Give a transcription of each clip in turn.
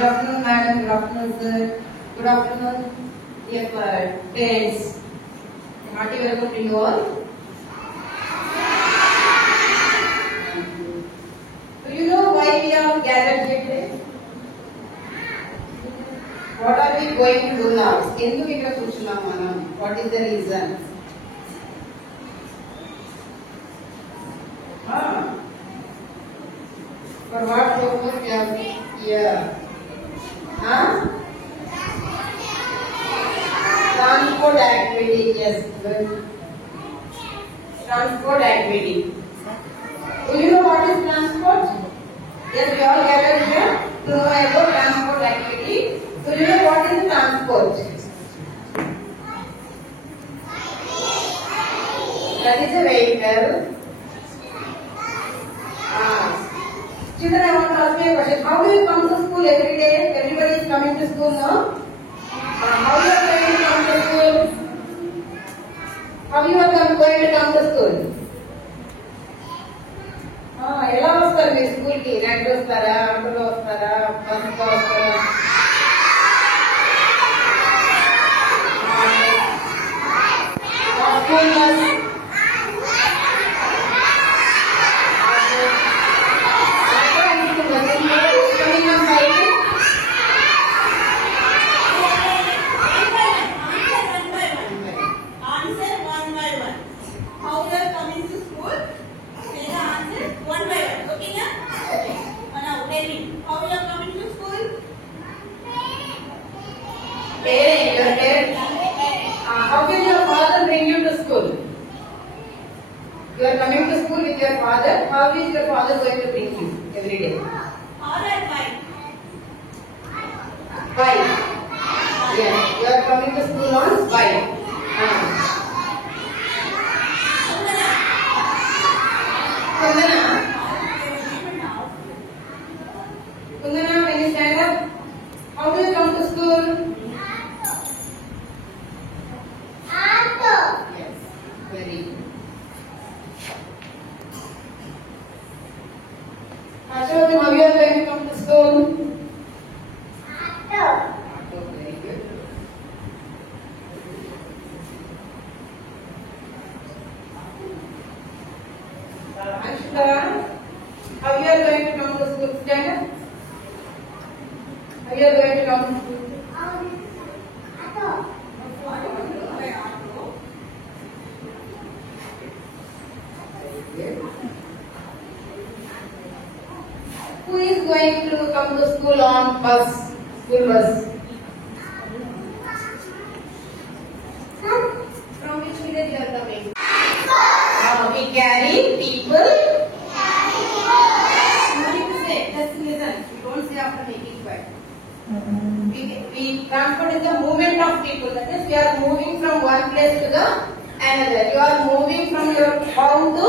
Good afternoon, madam. Good afternoon, sir. Good afternoon, dear parents. Hearty welcome to you all. Do you know why we are gathered here today? What are we going to do now? ఎందుకు ఇక్కడ కూర్చున్నాం మనం? What is the reason? For what purpose we are here? Transport activity, yes. Transport activity. Do you know what is transport? Yes, we all gathered here to know about transport activity. Do you know what is transport? That is a vehicle. Children, I want to ask you a question. How do you come to school every day? Everybody is coming to school now. How you are going to come to school? How you are going to come to school? ఎలా వస్తారు మీ స్కూల్ కి? నైట్ వస్తారా, ఆటోలో వస్తారా, బస్సులో వస్తారా? School bus How can your father bring you to school? You are coming to school with your father. How is your father going to bring you every day? Bike. Bike. Yes, you are coming to school on bike. Kundana, when you stand up, how do you come to school? Yes, very good. Ashwin, how you are going to come to school? Very good. Anshita, how you are going to come to school? Stand up. How you are going to come to school? Who is going to come to school on bus? School bus. From which village you are coming? We carry people. Nothing to say. Just listen. You don't say after making quiet. We transport is the movement of people. That is, we are moving from one place to the another. You are moving from your home to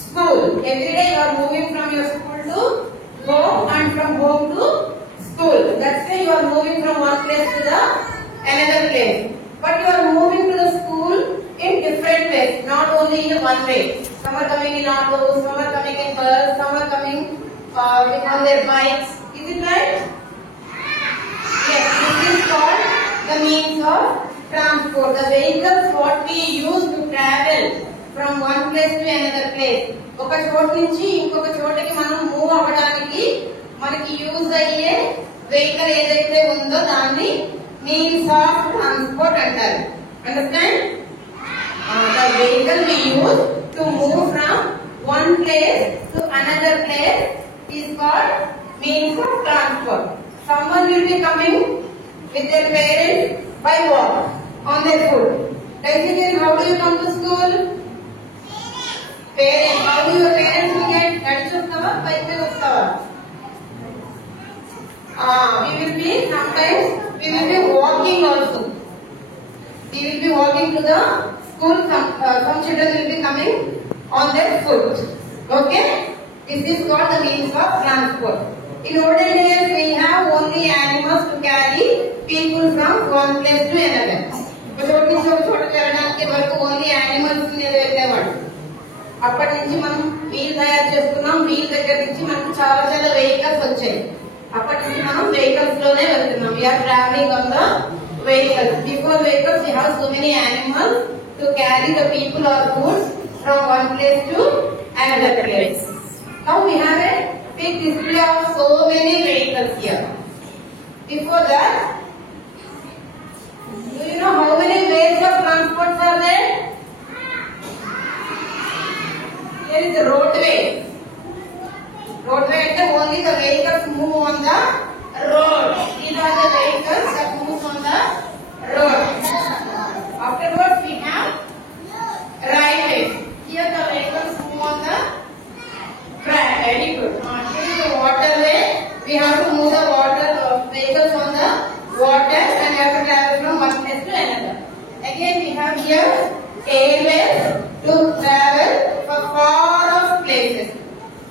school. Every day you are moving from your school to home and from home to school. That's why you are moving from one place to the another place. But you are moving to the school in different ways, not only in one way. Some are coming in autos, some are coming in bus, some are coming on their bikes. Is it right? Yes, this is called the means of transport. The vehicles what we use to travel from one place to another place. ఒక చోటు నుంచి ఇంకొక చోటకి మనం మూవ్ అవ్వడానికి మనకి యూజ్ అయ్యే వెహికల్ ఏదైతే ఉందో దాన్ని మీన్స్ ఆఫ్ ట్రాన్స్పోర్ట్ అంటారు. Understand? The vehicle we use to move from one place to another place is called means of transport. Someone will be coming with their parents by walk on their foot. Then how do you come to school? Parents. How do your parents will get? Nadichi vastava, bike pe vastava. We will be sometimes we will be walking also. We will be walking to the school. Some children will be coming on their foot. Okay? This is called the means of transport. In olden days, we have only animals to carry people from one place to another. Only animals వెళ్ళేవాడు. అప్పటి నుంచి మనం వీల్ తయారు చేసుకున్నాం. వీల్ దగ్గర నుంచి మనకు చాలా చాలా వెహికల్స్ వచ్చాయి. అప్పటి నుంచి మనం వెహికల్స్ లోనే వెళ్తున్నాం. We are traveling on the vehicles. Before vehicles, we have so many animals to carry the people or goods from one place to another place. Now we have a big display of so many vehicles here. Before that, do you know how many ways of transport are there? Here is the roadway. Roadway is only the vehicles move on the road. These are the vehicles that move on the road. Afterwards, we have railways. Here the vehicles move on the track. Very good. Here is the waterway. We have to move the water vehicles on the water and have to travel from one place to another. Again, we have here airways to travel for far off places.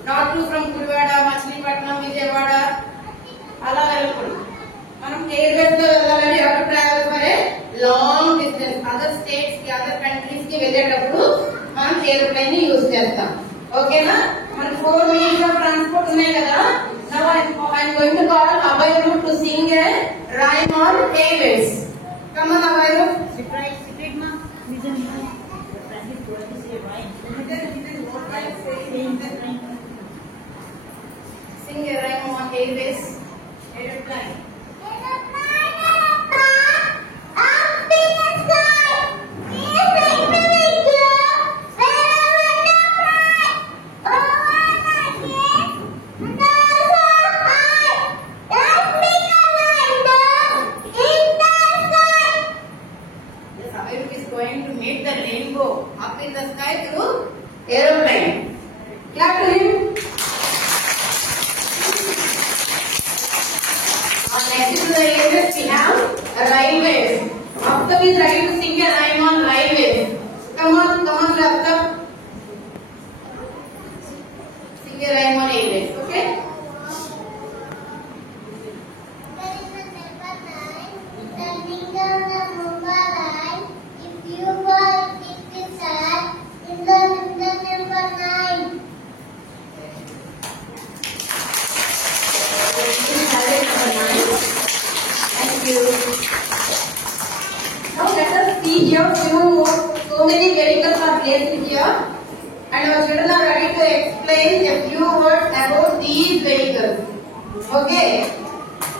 Not to from Guruvada, Machilipatnam, Vijayawada. అలా వెళ్ళకూడదు. మనం airways లో వెళ్ళాలంటే you have to travel for a long distance. Other states కి other countries కి వెళ్ళేటప్పుడు మనం airplane ని యూజ్ చేస్తాం. ఓకేనా? మన 4 means of transport ఉన్నాయి కదా. Now I am going to call Abhayu to sing a rhyme on airways. Come on, Abhayu. Sit right, ma. Sing a rhyme on airways. Airplane. Going to meet the rainbow up in the sky through aeroplane. Clap to him. Next to the airways we have railways. After we try to sing a rhyme on railways. Come on, Rafta. Sing a rhyme on airways, okay? Now let us see here so many vehicles are placed here and our children are ready to explain a few words about these vehicles. Okay?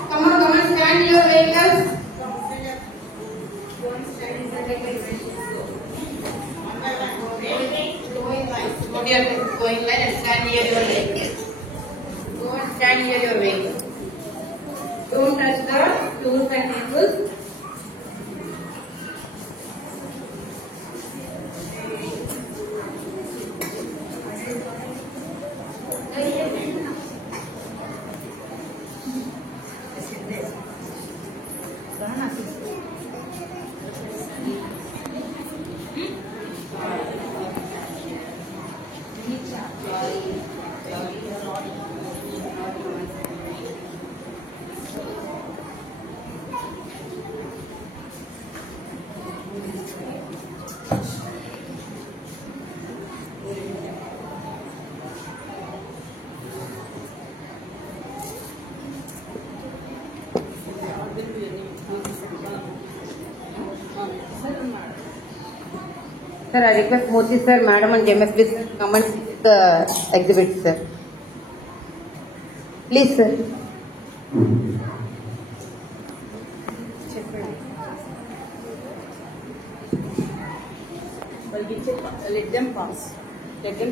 Come on, stand your vehicles. Going line and stand near your vehicle. Go and stand near your vehicle. Don't touch the tools and tables. Sir, I request Murthy sir, madam and MS please come and see the exhibit, sir. Please, sir. Let them pass. Let them.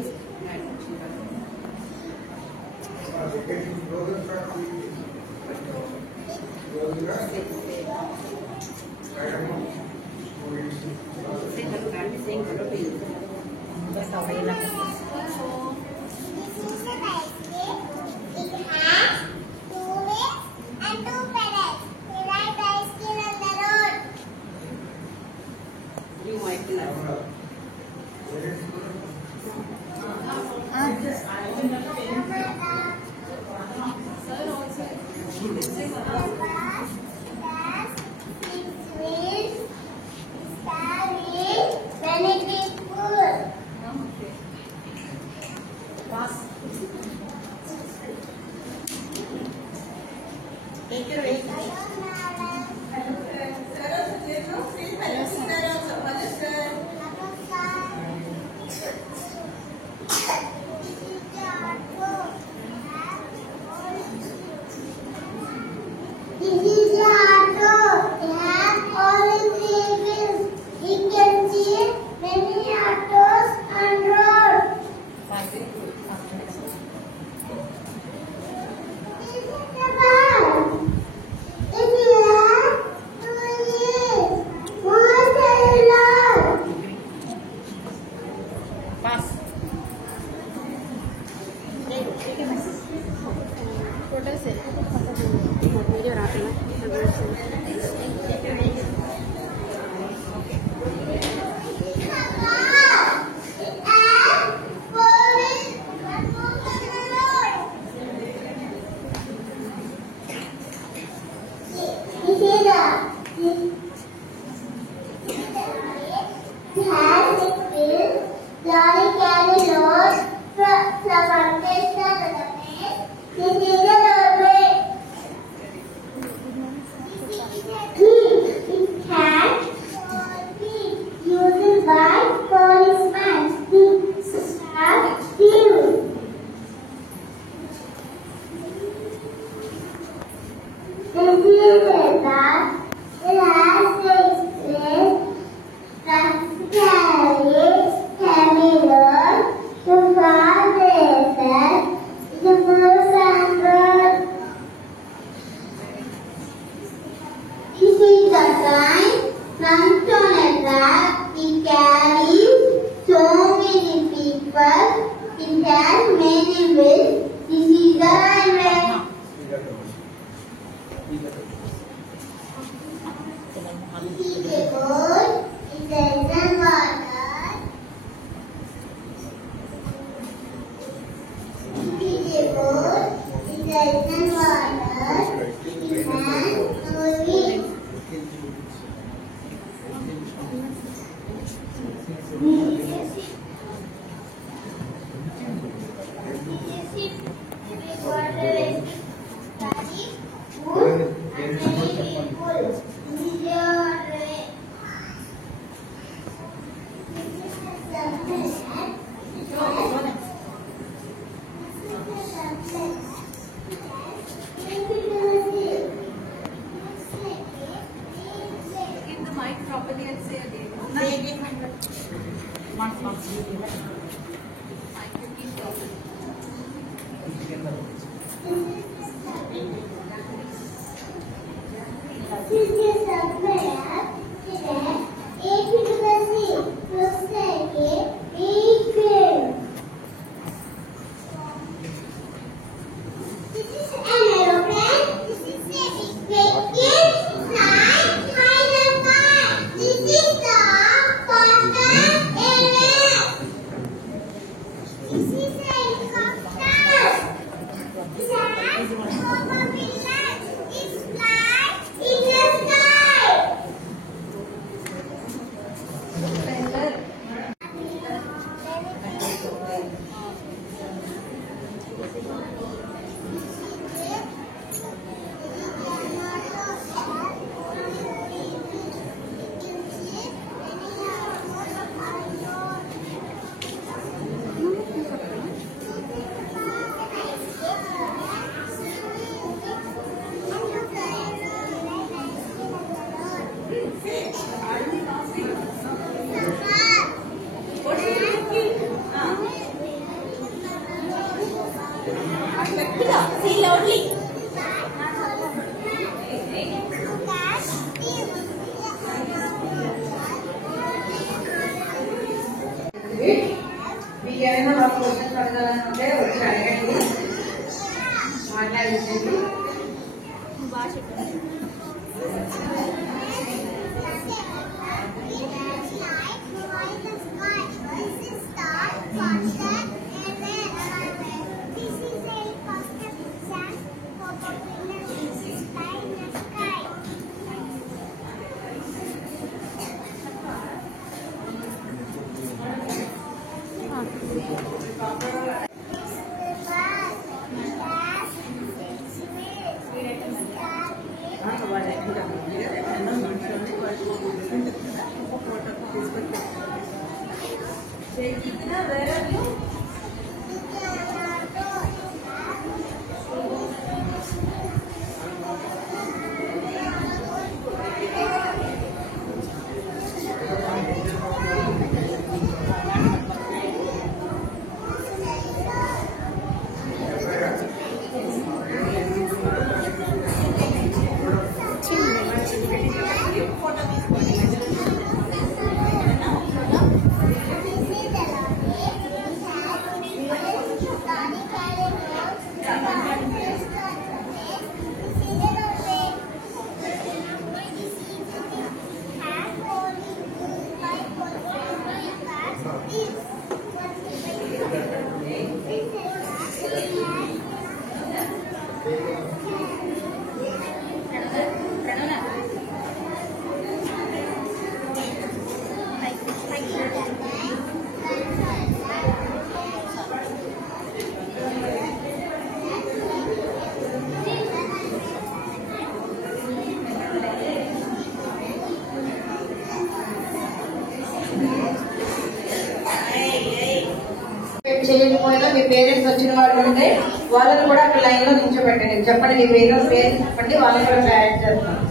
చేయకపోయినా మీ పేరెంట్స్ వచ్చిన వాళ్ళు ఉంటే వాళ్ళని కూడా అక్కడ లైన్ లో నిల్చోబెట్టండి. చెప్పండి మీ పేరు చెప్పండి, వాళ్ళని కూడా యాడ్ చేస్తాం.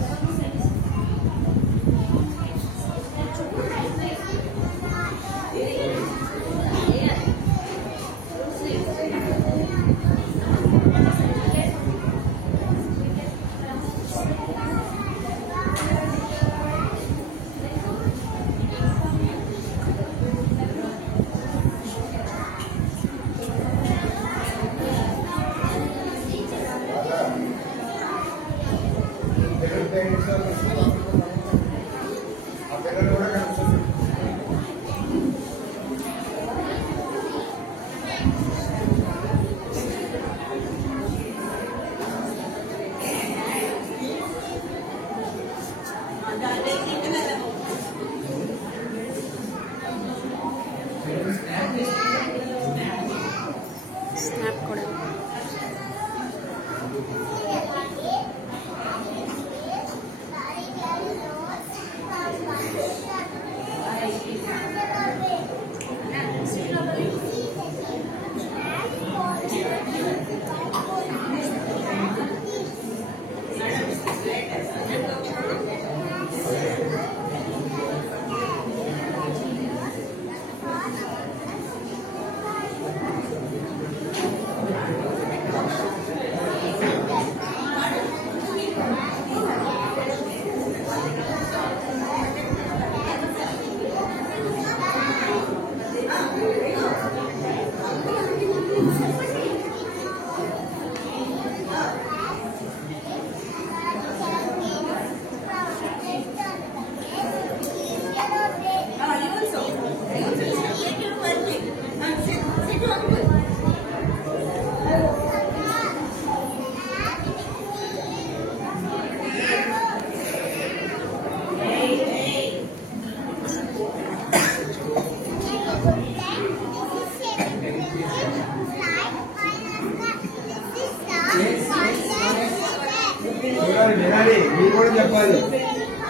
మీరు కూడా చెప్పాలి.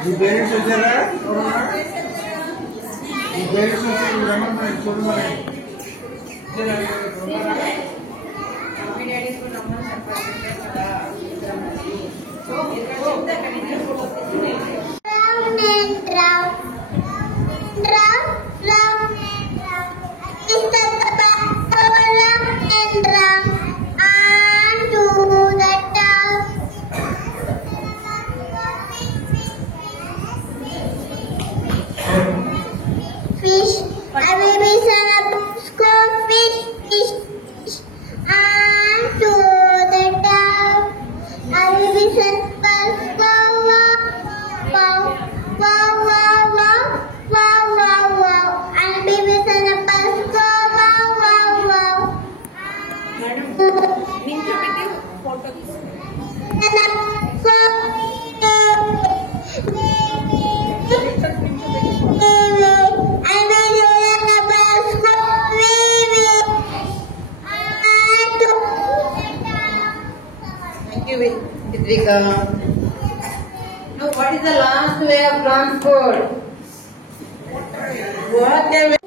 మీ పేరెంట్స్ వచ్చారా? మీ పేరెంట్స్ వచ్చారు రమ్మని చూడమని. Fish, I will be son of school fish, and to the town. I will be son of wow, wow, wow, wow, wow, wow, wow, wow. I will be son of school wow, wow, wow. Now, what is the last way of transport? What they will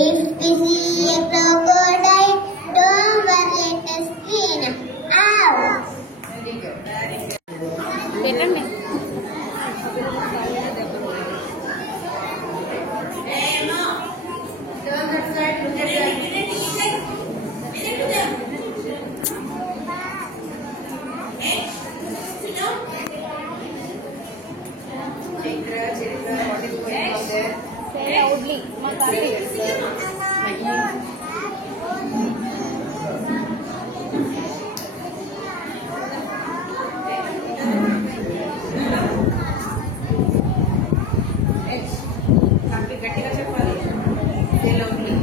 if we see a crocodile, don't worry, let us clean. Ow! turn that side, look at that. Chitra, what is going on there? Say loudly. గట్టిగా చెప్పాలి. Say loudly.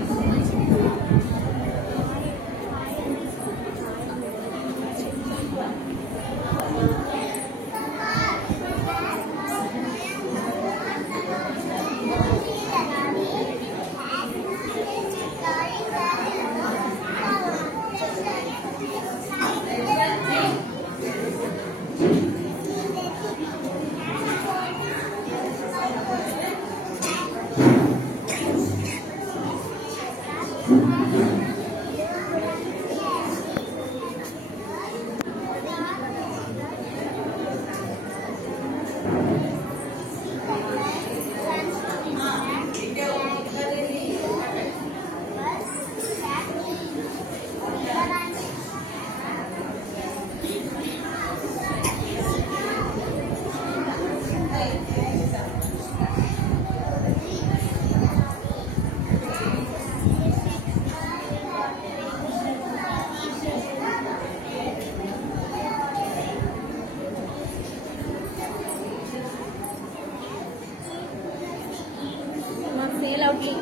Say loudly.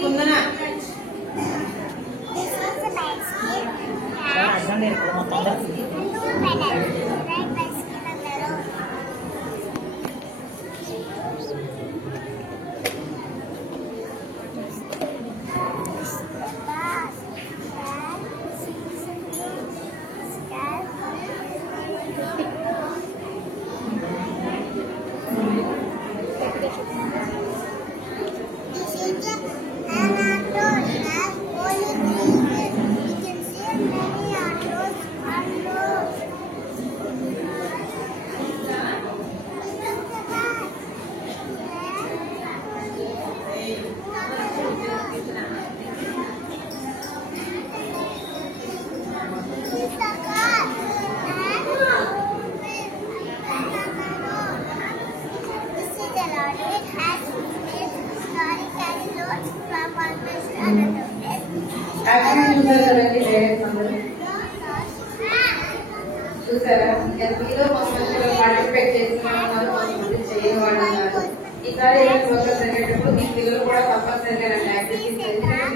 కుందన చూసారా ఎంతో కొంతమంది పార్టిసిపేట్ చేసిన వాళ్ళు కొంతమంది చేయని వాళ్ళు ఉన్నారు. ఈసారి ప్రోగ్రామ్ జరిగేటప్పుడు మీ పిల్లలు కూడా కంపల్సరీగా యాక్టివిటీస్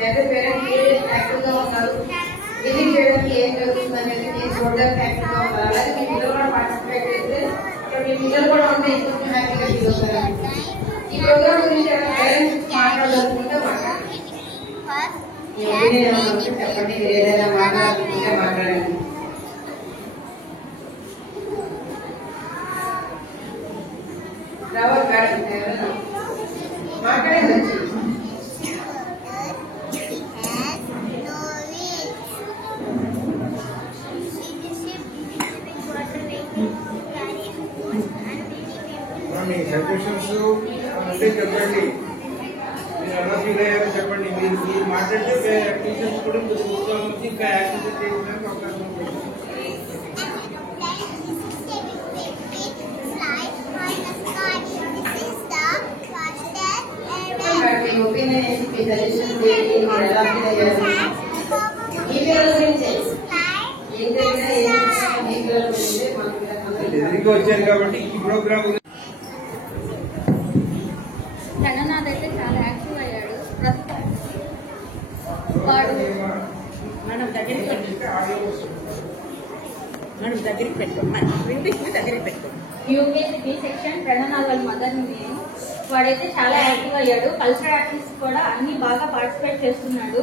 లేదా పేరెంట్స్ ఏ యాక్టివ్ గా ఉన్నారు, విజిట్ చేయడానికి ఏం జరుగుతుంది అనేది మీరు చూడడానికి యాక్టివ్ గా ఉన్నారు. అలాగే మీ పిల్లలు కూడా పార్టిసిపేట్ చేస్తే ఇక్కడ మీ పిల్లలు కూడా ఉంటే ఇంకొంచెం హ్యాపీగా ఫీల్ అవుతారు. ఈ ప్రోగ్రామ్ గురించి పేరెంట్స్ మాట్లాడాలనుకుంటే మాట్లాడండి. చెప్పండి, ఏదైనా మాట్లాడాలనుకుంటే మాట్లాడండి. రావాలి మేడం మాట్లాడేది మీ సజెషన్స్ అంటే చెప్పండి, మీరు ఎలా ఫీల్ అయ్యారో చెప్పండి. మీరు మాట్లాడితే టీచర్స్ కూడా మీరు కూర్చోవాలని ఇంకా యాక్టివిటీ చేయడానికి అవకాశం ఉంటుంది. ఎదురుగా వచ్చాను కాబట్టి ఈ ప్రోగ్రామ్ జగన్నాథ్ అయితే చాలా యాక్టివ్ అయ్యాడు ప్రస్తుతం. వాడు మనం దగ్గరికి పెట్టుకోం వినిపిస్తుంది దగ్గరికి పెట్టుకోం. యూకేజీ బి సెక్షన్ ప్రణనాథ్ వాళ్ళ మదర్ నేను. వాడైతే చాలా యాక్టివ్ అయ్యాడు. కల్చరల్ యాక్టివిటీస్ కూడా అన్ని బాగా పార్టిసిపేట్ చేస్తున్నాడు.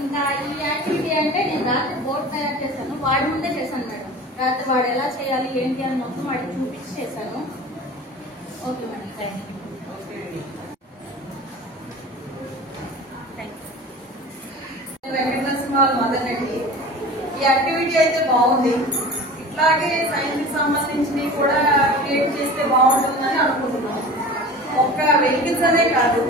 ఇంకా ఈ యాక్టివిటీ అంటే నేను రాత్రి బోర్డు తయారు చేశాను. వాడి ముందే చేశాను మేడం. రాత్రి వాడు ఎలా చేయాలి ఏంటి అని మొత్తం వాడికి చూపించి చేశాను. Okay madam, thank you. Venkatanarasimha వాళ్ళ మదర్ అండి. ఈ యాక్టివిటీ అయితే బాగుంది. ఇట్లాగే సైన్స్ కి సంబంధించినవి కూడా క్రియేట్ చేస్తే బాగుంటుందని అనుకుంటున్నాం. ఒక్క వెహికల్స్ అనే కాదు,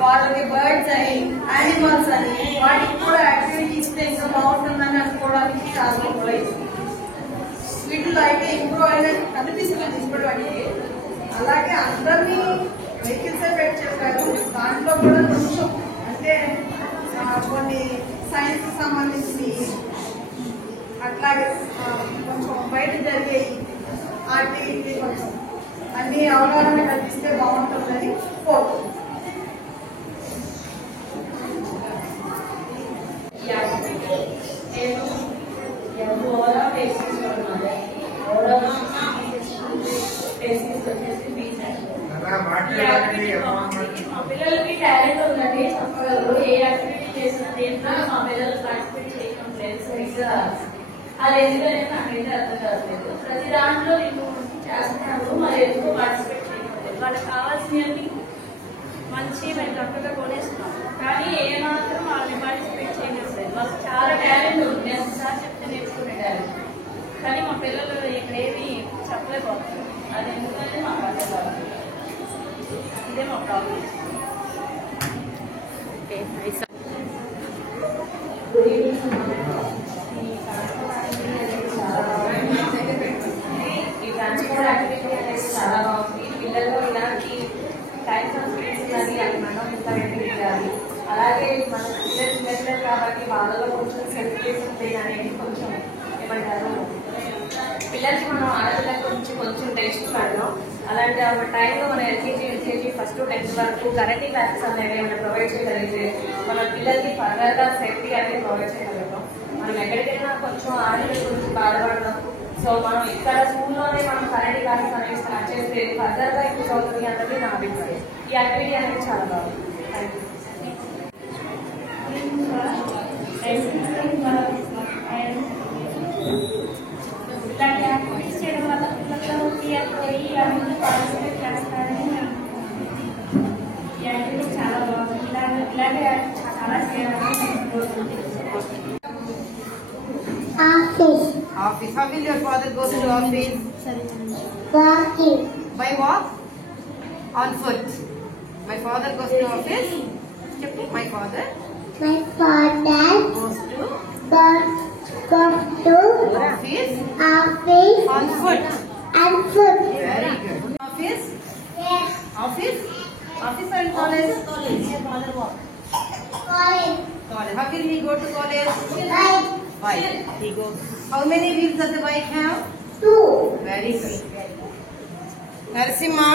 వాళ్ళకి బర్డ్స్ అని యానిమల్స్ అని వాటికి కూడా యాక్టివిటీ ఇస్తే ఇంకా బాగుంటుందని అనుకోవడానికి చాలా ఇంప్రూవ్. వీటిలో అయితే ఇంప్రూవ్ అయినట్టు కనిపిస్తుంది ఇప్పటివరకు. అలాగే అందరినీ వెహికల్స్ పెట్టి చెప్పారు. దాంట్లో కూడా కొంచెం అంటే కొన్ని సైన్స్ కి సంబంధించి అట్లాగే కొంచెం బయట జరిగే యాక్టివిటీ కొంచెం అన్ని అవగాహన కల్పిస్తే బాగుంటుందని కోరుకుంటున్నాం. మా పిల్లలకి టాలెంట్ ఉందండి, చెప్పగలరు. ఏ యాక్టివిటీ చేసిన దేంట్లో మా పిల్లలు పార్టిసిపేట్ చేయడం లేదు సరిగ్గా. అది ఎందుకంటే నాకైతే అర్థం కావట్లేదు. ప్రతి దాంట్లో నేను చేస్తున్నాను, మరి ఎందుకు పార్టిసిపేట్ చేయడం లేదు. వాళ్ళకి కావాల్సినవి మంచి మేము చక్కగా కొనేస్తున్నాం, కానీ ఏమాత్రం వాళ్ళని పార్టిసిపేట్ చేయడం లేదు. వాళ్ళకి చాలా టాలెంట్ ఉంది, నేను ఒకసారి చెప్తే నేర్చుకునే టాలెంట్. కానీ మా పిల్లలు ఇక్కడ ఏమి చెప్పలేకపోతున్నారు. అది ఎందుకంటే మాకు అర్థం కావాలి. ఇదే మా ప్రాబ్లం. ఓకే, ఈ ట్రాన్స్పోర్ట్ యాక్టివిటీ అనేది చాలా బాగుంది. పిల్లల్లో ఇలాంటి టైప్స్ ఆఫ్ స్కిల్స్ కానీ అది మనం ఇంప్లిమెంట్ చేయాలి. అలాగే మన పిల్లలు చిన్నపిల్లలు కాబట్టి వాళ్ళలో కొంచెం సెన్సిటివిటీ అనేది కొంచెం ఏమంటారు, పిల్లలకి మనం ఆడపిల్లల గురించి కొంచెం తెలుసుకున్నాను. అలాంటి టైంలో మన ఎల్కేజీ ఫస్ట్ టు 10th వరకు కరెంట్ క్లాసెస్ అనేవి ఏమైనా ప్రొవైడ్ చేయగలిగితే మన పిల్లలకి ఫర్దర్గా సేఫ్టీ అనేది ప్రొవైడ్ చేయగలుగుతాం. మనం ఎక్కడికైనా కొంచెం ఆడపిల్లల గురించి బాధపడతాం. సో మనం ఇక్కడ స్కూల్లోనే మనం కరెంట్ క్లాసెస్ అనేవి స్టార్ట్ చేస్తే ఫర్దర్గా యూజ్ అవుతుంది అన్నది నా అభిప్రాయం. ఈ యాక్టివిటీ అనేది చాలా బాగుంది. Thank you. ఇలాంటి యాక్టివిటీస్ చేయడం వల్ల పిల్లలకి అన్ని పార్టిసిపేట్ చేస్తారని ఈ యాక్టివిటీ చాలా బాగుంది. ఇలాంటి చాలా చేయాలని Office. How will your father go to the office? Walking. By walk? On foot. My father goes to office. My father My father goes to goes to office office on foot. and foot. Very good. Office? Yes. Office? Office or in college? College. College. How will he go to college? Bike. Bike. he goes. How many wheels does the bike have? 2. Very good. Narasimha,